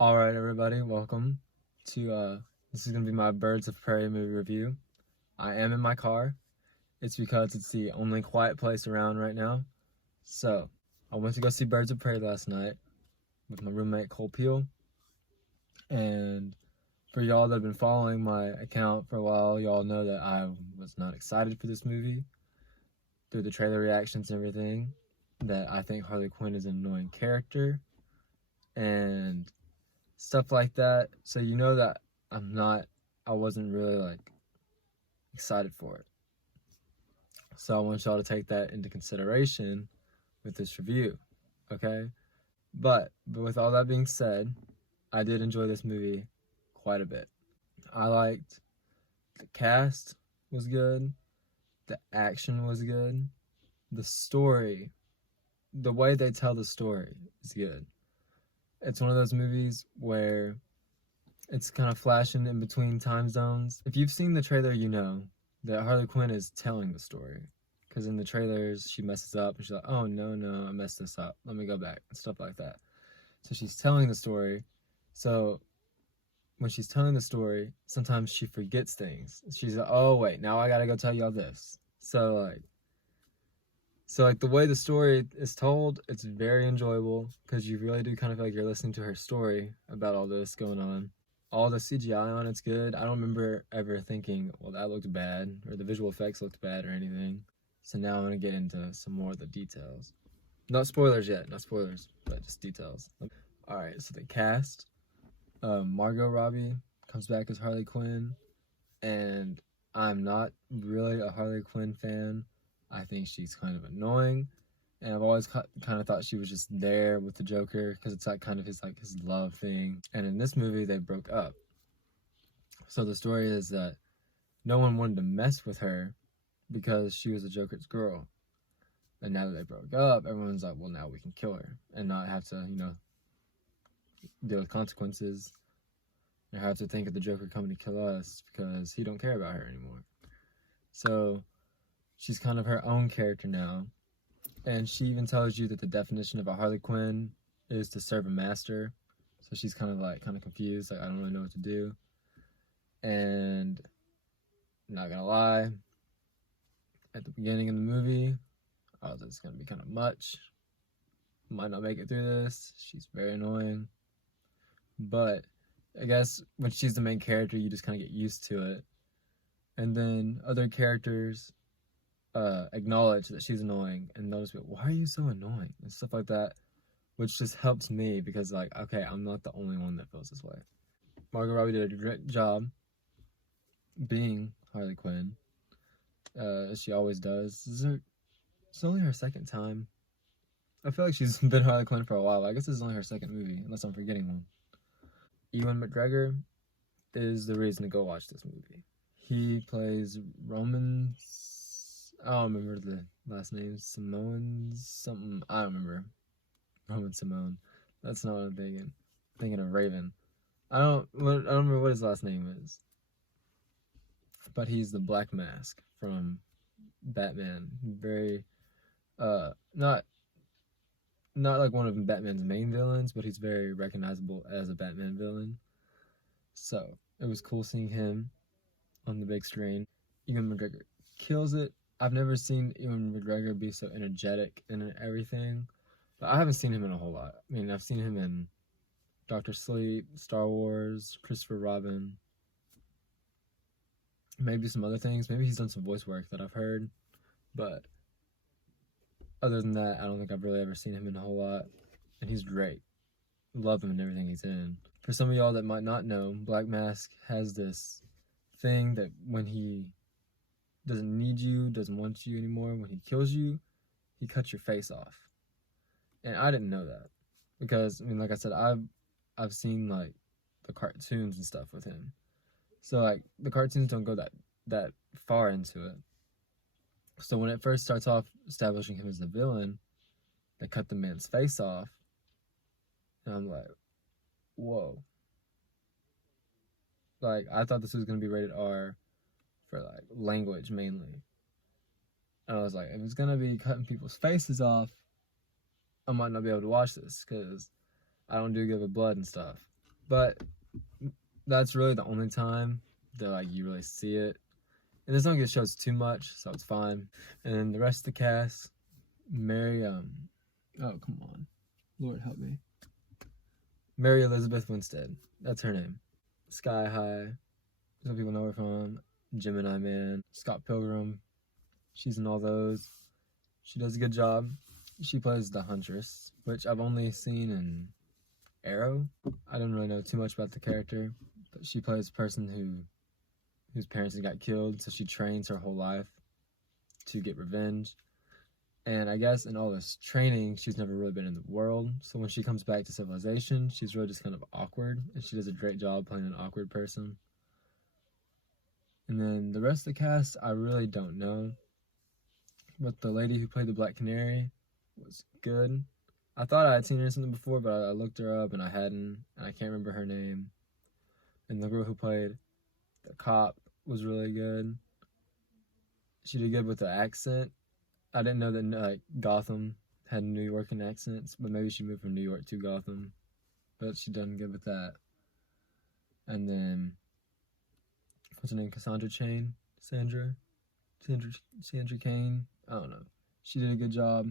Alright everybody, welcome to this is gonna be my Birds of Prey movie review. I am in my car. It's because it's the only quiet place around right now. So I went to go see Birds of Prey last night with my roommate Cole Peel. And for y'all that have been following my account for a while, y'all know that I was not excited for this movie through the trailer reactions and everything. That I think Harley Quinn is an annoying character and stuff like that. So you know that I wasn't really excited for it. So I want y'all to take that into consideration with this review, okay? But with all that being said, I did enjoy this movie quite a bit. I liked the cast was good, the action was good, the story, the way they tell the story is good. It's one of those movies where it's kind of flashing in between time zones. If you've seen the trailer, you know that Harley Quinn is telling the story. Because in the trailers, she messes up and she's like, oh, no, I messed this up. Let me go back and stuff like that. So she's telling the story. So when she's telling the story, sometimes she forgets things. She's like, oh, wait, now I got to go tell y'all this. So the way the story is told, it's very enjoyable because you really do kind of feel like you're listening to her story about all this going on. All the CGI on it's good. I don't remember ever thinking, well, that looked bad, or the visual effects looked bad or anything. So now I'm going to get into some more of the details. Not spoilers yet, but just details. Alright, so the cast. Margot Robbie comes back as Harley Quinn, and I'm not really a Harley Quinn fan. I think she's kind of annoying, and I've always kind of thought she was just there with the Joker because it's kind of his love thing. And in this movie, they broke up. So the story is that no one wanted to mess with her because she was the Joker's girl. And now that they broke up, everyone's like, well, now we can kill her and not have to, deal with consequences and have to think of the Joker coming to kill us because he don't care about her anymore. So she's kind of her own character now, and she even tells you that the definition of a Harley Quinn is to serve a master. So she's kind of confused, I don't really know what to do. And not gonna lie, at the beginning of the movie, I was it's gonna be kind of much. Might not make it through this. She's very annoying, but I guess when she's the main character, you just kind of get used to it. And then other characters acknowledge that she's annoying and notice, why are you so annoying and stuff like that, which just helps me because okay, I'm not the only one that feels this way. Margot Robbie did a great job being Harley Quinn, as she always does. It's only her second time. I feel like she's been Harley Quinn for a while. I guess this is only her second movie, unless I'm forgetting one. Ewan Mcgregor is the reason to go watch this movie. He plays Roman, I don't remember the last name, something, I don't remember. Roman Simone. That's not what I'm thinking. I'm thinking of Raven. I don't remember what his last name is. But he's the Black Mask from Batman. Very, not like one of Batman's main villains, but he's very recognizable as a Batman villain. So it was cool seeing him on the big screen. Ewan McGregor kills it. I've never seen Ewan McGregor be so energetic in everything, but I haven't seen him in a whole lot. I mean, I've seen him in Dr. Sleep, Star Wars, Christopher Robin, maybe some other things. Maybe he's done some voice work that I've heard, but other than that, I don't think I've really ever seen him in a whole lot, and he's great. Love him and everything he's in. For some of y'all that might not know, Black Mask has this thing that when he doesn't need you, doesn't want you anymore, when he kills you, he cuts your face off. And I didn't know that because, I mean, like I said, I've seen the cartoons and stuff with him. So the cartoons don't go that far into it. So when it first starts off establishing him as the villain, they cut the man's face off, and I'm like, whoa. I thought this was gonna be rated R for language mainly. And I was like, if it's gonna be cutting people's faces off, I might not be able to watch this because I don't do give a blood and stuff. But that's really the only time that like you really see it. And this don't get shows too much, so it's fine. And then the rest of the cast, Mary, oh come on, Lord help me. Mary Elizabeth Winstead, that's her name. Sky High, some people know her from. Gemini Man, Scott Pilgrim, she's in all those. She does a good job. She plays the Huntress, which I've only seen in Arrow. I don't really know too much about the character, but she plays a person whose parents got killed, so she trains her whole life to get revenge. And I guess in all this training, she's never really been in the world, so when she comes back to civilization, she's really just kind of awkward, and she does a great job playing an awkward person. And then the rest of the cast, I really don't know. But the lady who played the Black Canary was good. I thought I had seen her in something before, but I looked her up and I hadn't, and I can't remember her name. And the girl who played the cop was really good. She did good with the accent. I didn't know that Gotham had New Yorker accents, but maybe she moved from New York to Gotham. But she done good with that. And then what's her name? Sandra Kane? Sandra Kane? I don't know. She did a good job.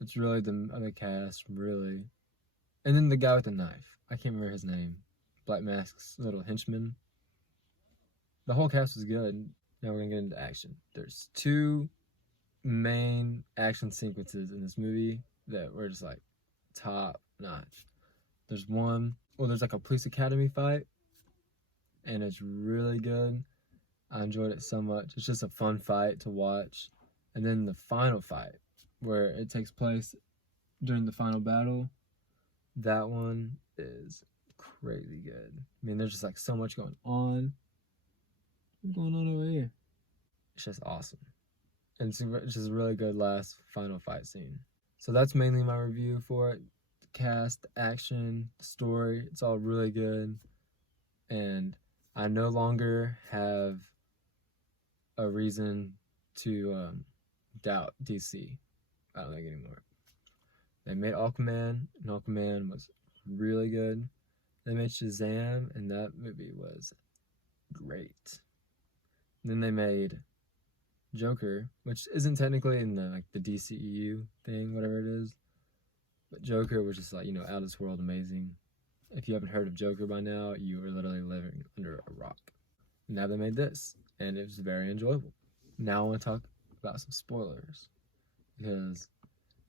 It's really the other cast, really. And then the guy with the knife. I can't remember his name. Black Mask's little henchman. The whole cast was good. Now we're gonna get into action. There's 2 main action sequences in this movie that were just like top notch. There's there's like a police academy fight, and it's really good. I enjoyed it so much. It's just a fun fight to watch. And then the final fight, where it takes place during the final battle, that one is crazy good. I mean, there's just like so much going on. What's going on over here? It's just awesome. And it's just a really good last final fight scene. So that's mainly my review for it. The cast, the action, the story, it's all really good. And I no longer have a reason to doubt DC. I don't think anymore. They made Aquaman, and Aquaman was really good. They made Shazam, and that movie was great. And then they made Joker, which isn't technically in the DCEU thing, whatever it is. But Joker was just out of this world amazing. If you haven't heard of Joker by now, you are literally living under a rock. Now they made this, and it was very enjoyable. Now I want to talk about some spoilers, because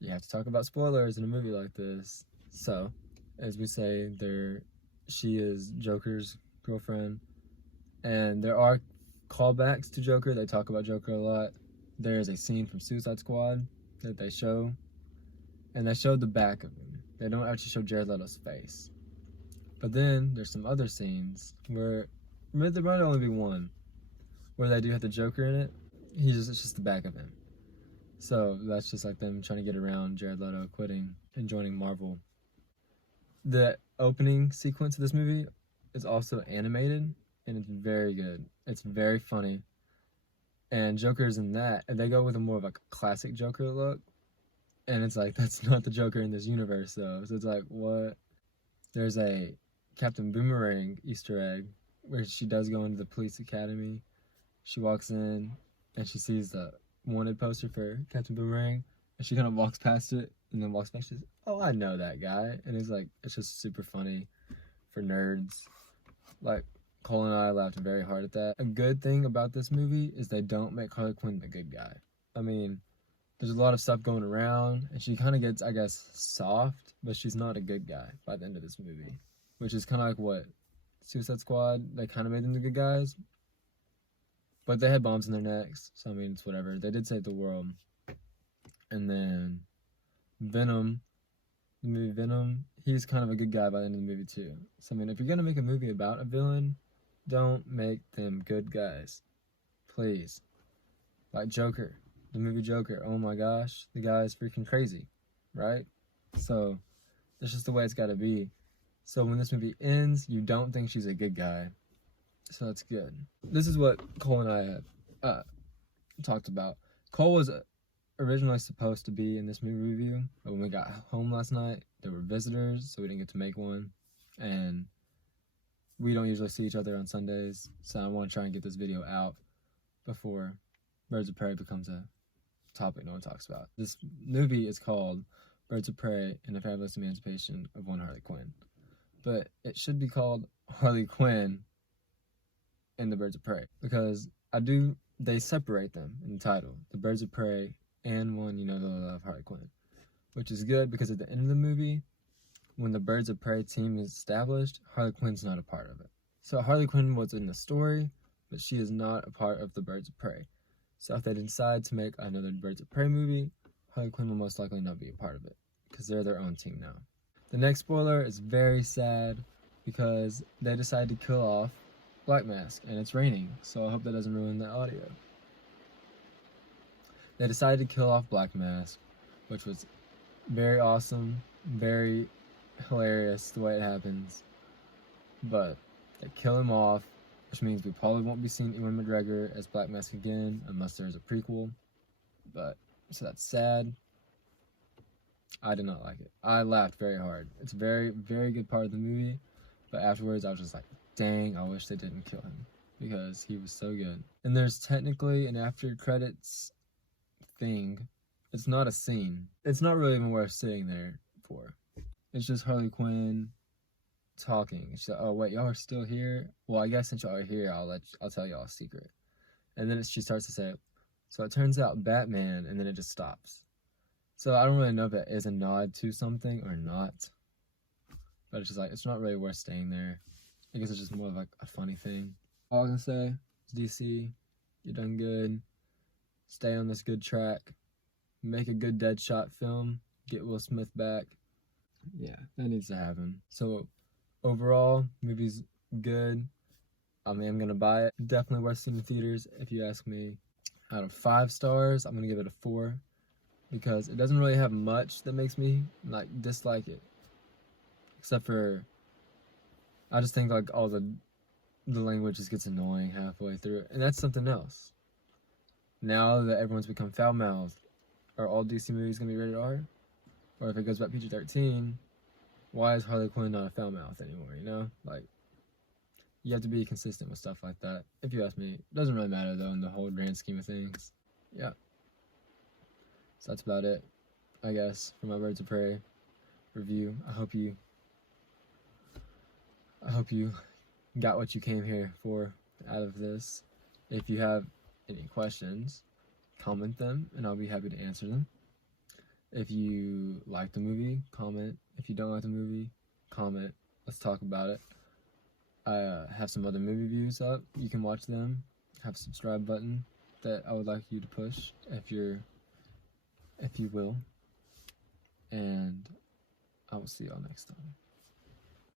you have to talk about spoilers in a movie like this. So, as we say, she is Joker's girlfriend, and there are callbacks to Joker. They talk about Joker a lot. There's a scene from Suicide Squad that they show, and they showed the back of him. They don't actually show Jared Leto's face. But then there's some other scenes where there might only be one where they do have the Joker in it. It's just the back of him. So that's just like them trying to get around Jared Leto quitting and joining Marvel. The opening sequence of this movie is also animated, and it's very good. It's very funny. And Joker's in that, and they go with a more of a classic Joker look. And it's like, that's not the Joker in this universe, though. So it's like, what? There's a Captain Boomerang Easter egg where she does go into the police academy. She walks in, and she sees the wanted poster for Captain Boomerang, and she kind of walks past it, and then walks back. She's, oh, I know that guy. And it's just super funny for nerds. Like, Cole and I laughed very hard at that. A good thing about this movie is they don't make Harley Quinn the good guy. I mean, there's a lot of stuff going around, and she kind of gets, I guess, soft, but she's not a good guy by the end of this movie. Which is kind of like what Suicide Squad, they kind of made them the good guys. But they had bombs in their necks, so I mean, it's whatever. They did save the world. And then Venom, the movie Venom, he's kind of a good guy by the end of the movie too. So I mean, if you're going to make a movie about a villain, don't make them good guys. Please. Like Joker. The movie Joker, oh my gosh, the guy is freaking crazy, right? So, that's just the way it's got to be. So when this movie ends, you don't think she's a good guy. So that's good. This is what Cole and I had talked about. Cole was originally supposed to be in this movie review, but when we got home last night, there were visitors, so we didn't get to make one. and we don't usually see each other on Sundays, so I want to try and get this video out before Birds of Prey becomes a topic no one talks about. This movie is called Birds of Prey and the Fabulous Emancipation of One Harley Quinn, but it should be called Harley Quinn and the Birds of Prey, because they separate them in the title, the Birds of Prey and One You Know They Love Harley Quinn, which is good because at the end of the movie, when the Birds of Prey team is established, Harley Quinn's not a part of it. So Harley Quinn was in the story, but she is not a part of the Birds of Prey. So if they decide to make another Birds of Prey movie, Harley Quinn will most likely not be a part of it, because they're their own team now. The next spoiler is very sad, because they decided to kill off Black Mask, and it's raining, so I hope that doesn't ruin the audio. They decided to kill off Black Mask, which was very awesome, very hilarious the way it happens, but they kill him off, which means we probably won't be seeing Ewan McGregor as Black Mask again unless there's a prequel. But so that's sad. I did not like it. I laughed very hard. It's a very, very good part of the movie, but afterwards I was just like, dang, I wish they didn't kill him because he was so good. And there's technically an after credits thing. It's not a scene. It's not really even worth sitting there for. It's just Harley Quinn talking. She's like, oh wait, y'all are still here? Well, I guess since y'all are here, I'll tell y'all a secret. And then she starts to say, so it turns out Batman, and then it just stops. So I don't really know if that is a nod to something or not. But it's just like, it's not really worth staying there. I guess it's just more of like a funny thing. All I can say is DC, you're done good. Stay on this good track. Make a good Deadshot film. Get Will Smith back. Yeah, that needs to happen. So overall, movie's good. I mean, I'm gonna buy it. Definitely worth seeing in theaters if you ask me. Out of 5 stars, I'm gonna give it a 4 because it doesn't really have much that makes me like dislike it. Except for, I just think like all the language just gets annoying halfway through, and that's something else. Now that everyone's become foul-mouthed, are all DC movies gonna be rated R? Or if it goes back PG-13, why is Harley Quinn not a foul mouth anymore, you know? Like, you have to be consistent with stuff like that. If you ask me, it doesn't really matter, though, in the whole grand scheme of things. Yeah. So that's about it, I guess, for my Birds of Prey review. I hope you got what you came here for out of this. If you have any questions, comment them, and I'll be happy to answer them. If you like the movie, comment. If you don't like the movie, comment. Let's talk about it. I have some other movie reviews up. You can watch them. Have a subscribe button that I would like you to push if you will. And I will see y'all next time.